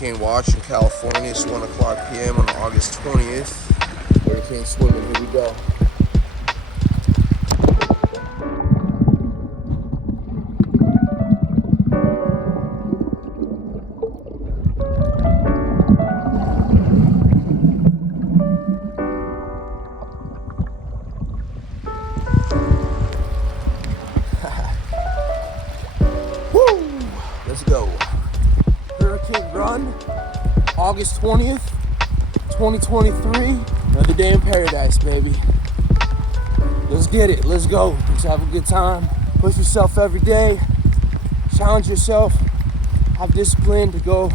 hurricane watch in California. It's 1 o'clock p.m. on August 20th. Hurricane swimming, here we go. Woo! Let's go. Hurricane run, August 20th, 2023. Another day in paradise, baby. Let's get it. Let's go. Let's have a good time. Push yourself every day. Challenge yourself. Have discipline to go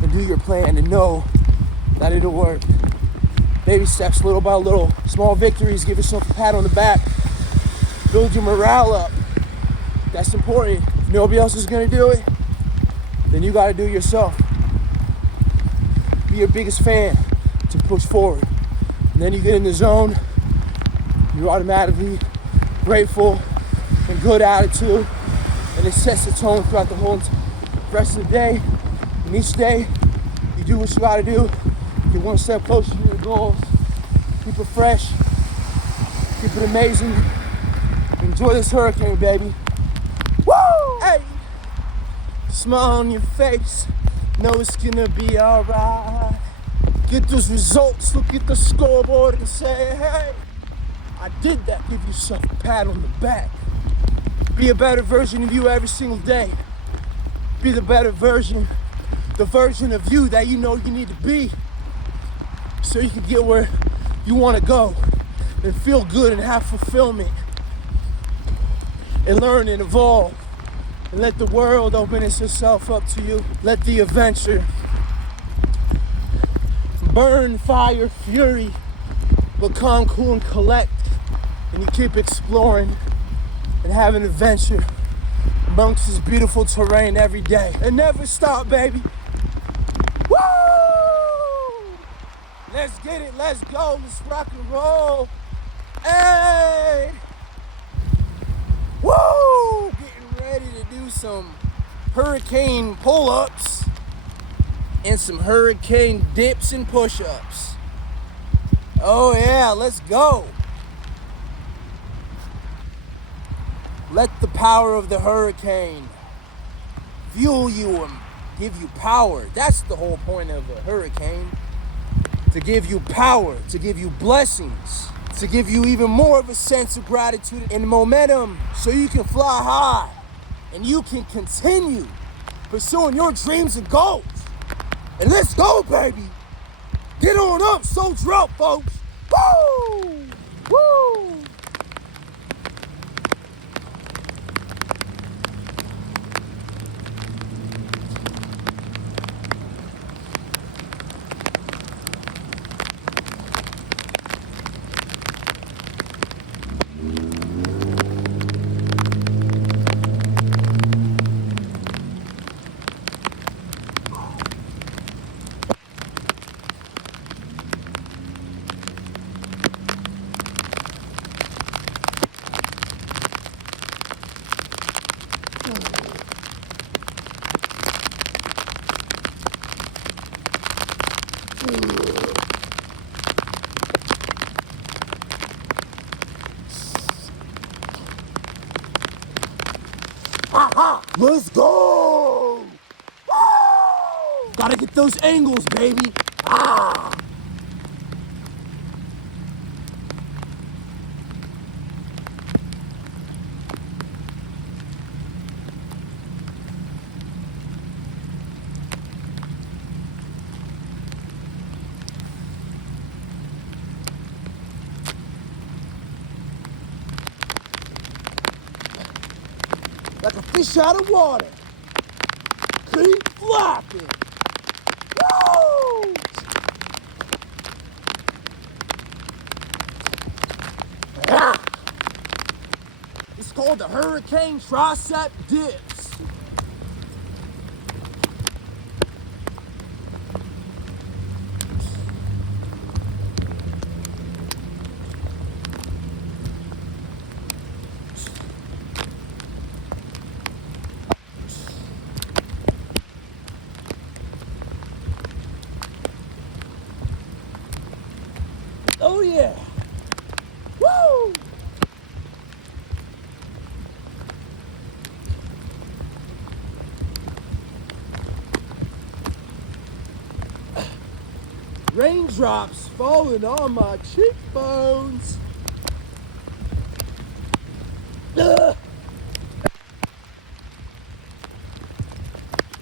and do your plan and know that it'll work. Baby steps, little by little. Small victories. Give yourself a pat on the back. Build your morale up. That's important. If nobody else is gonna do it, then you gotta do it yourself. Be your biggest fan to push forward. And then you get in the zone, you're automatically grateful and good attitude, and it sets the tone throughout the whole rest of the day. And each day, you do what you gotta do. Get one step closer to your goals. Keep it fresh, keep it amazing. Enjoy this hurricane, baby. Woo! Hey! Smile on your face, know it's gonna be alright. Get those results, look at the scoreboard and say, hey, I did that. Give yourself a pat on the back. Be a better version of you every single day. Be the better version, the version of you that you know you need to be, so you can get where you wanna go and feel good and have fulfillment and learn and evolve. And let the world open itself up to you. Let the adventure burn, fire, fury, become cool and collect. And you keep exploring and have an adventure amongst this beautiful terrain every day. And never stop, baby. Woo! Let's get it, let's go, let's rock and roll. Hey! Woo! Ready to do some hurricane pull-ups and some hurricane dips and push-ups. Oh yeah, let's go. Let the power of the hurricane fuel you and give you power. That's the whole point of a hurricane. To give you power, to give you blessings, to give you even more of a sense of gratitude and momentum so you can fly high. And you can continue pursuing your dreams and goals. And let's go, baby. Get on up, soldier up, folks. Woo! Woo! Let's go! Woo! Gotta get those angles, baby. Ah! Like a fish out of water. Keep flopping. Woo! Ah! It's called the hurricane tricep dips. yeah. Woo! Raindrops falling on my cheekbones. Ugh.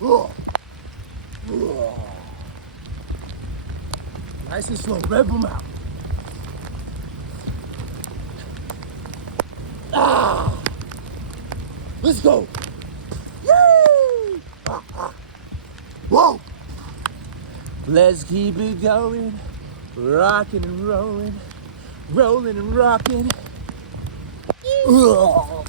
Ugh. Ugh. Nice and slow, rev them out. Ah! Let's go. Yay! Ah, ah. Whoa! Let's keep it going, rocking and rolling, rolling and rocking. Ugh.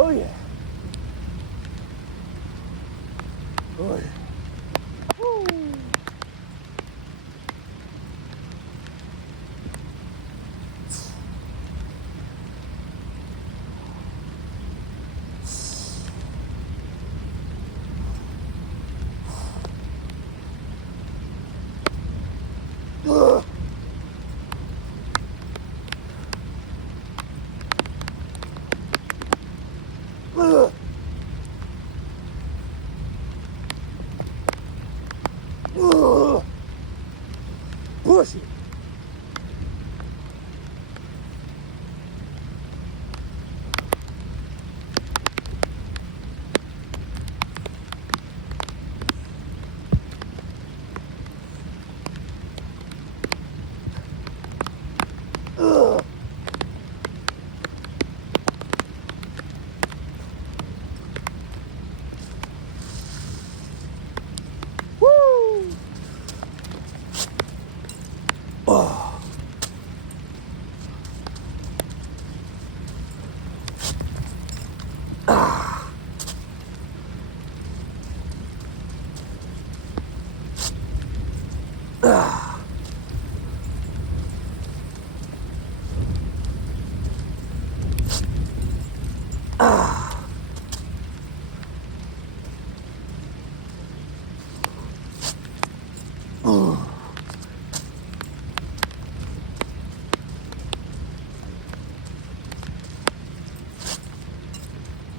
Oh yeah. Oh yeah. Woo. Ugh. Ugh. Ugh. Push it. Ugh. Woo. Oh. Ah. Ah. Ah. Oh.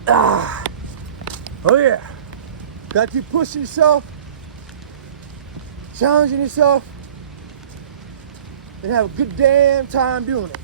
Ah. Oh yeah. Gotta keep pushing yourself, challenging yourself, and have a good damn time doing it.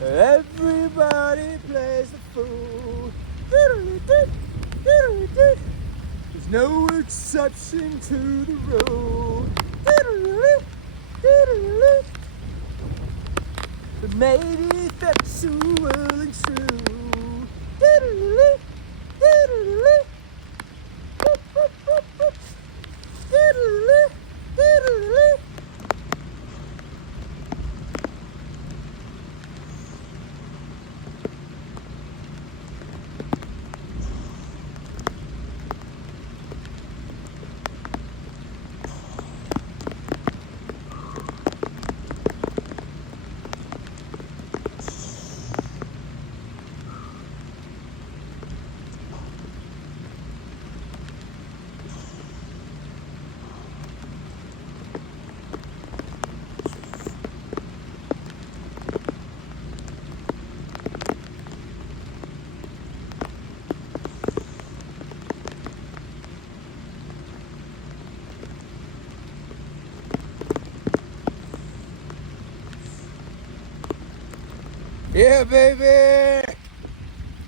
Everybody plays the fool. There's no exception to the rule. But maybe that's well and true. Yeah, baby.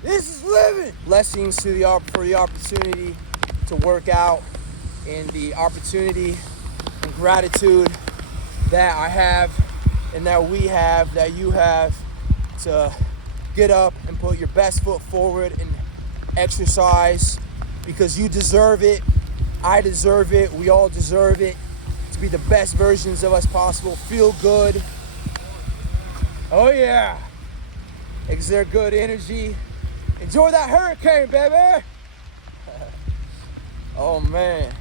This is living. Blessings to for the opportunity to work out, and the opportunity and gratitude that I have and that we have, that you have, to get up and put your best foot forward and exercise, because you deserve it. I deserve it. We all deserve it, to be the best versions of us possible. Feel good. Oh yeah. Exert good energy. Enjoy that hurricane, baby. Oh man.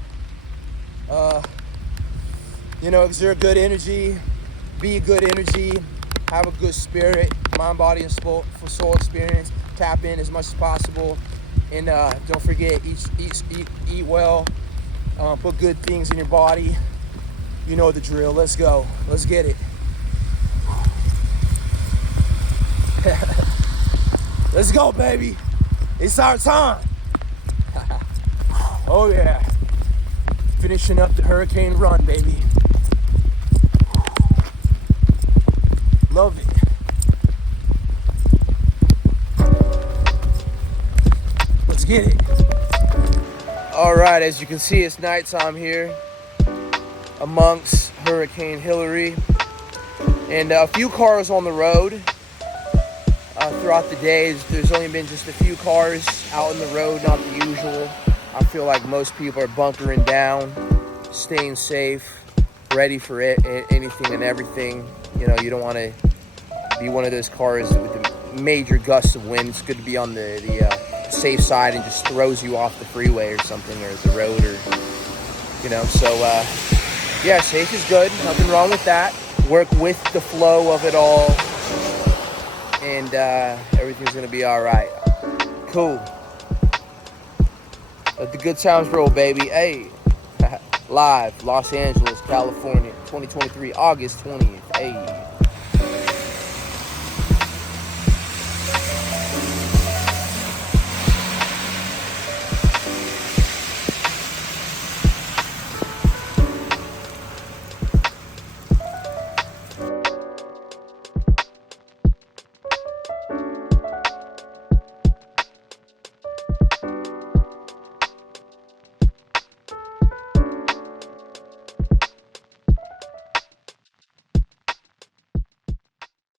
Exert good energy. Be good energy. Have a good spirit, mind, body, and soul experience. Tap in as much as possible, and don't forget, eat well. Put good things in your body. You know the drill. Let's go. Let's get it. Let's go, baby. It's our time. Oh yeah. Finishing up the hurricane run, baby. Love it. Let's get it. All right, as you can see, it's nighttime here amongst Hurricane Hillary, and a few cars on the road. Throughout the day, there's only been just a few cars out on the road, not the usual. I feel like most people are bunkering down, staying safe, ready for anything and everything. You don't want to be one of those cars with the major gusts of wind. It's good to be on the safe side and just throws you off the freeway or something, or the road, or yeah, safe is good. Nothing wrong with that. Work with the flow of it all, and everything's gonna be all right. Cool. Let the good times roll, baby. Hey. Live, Los Angeles, California, 2023, August 20th. Hey.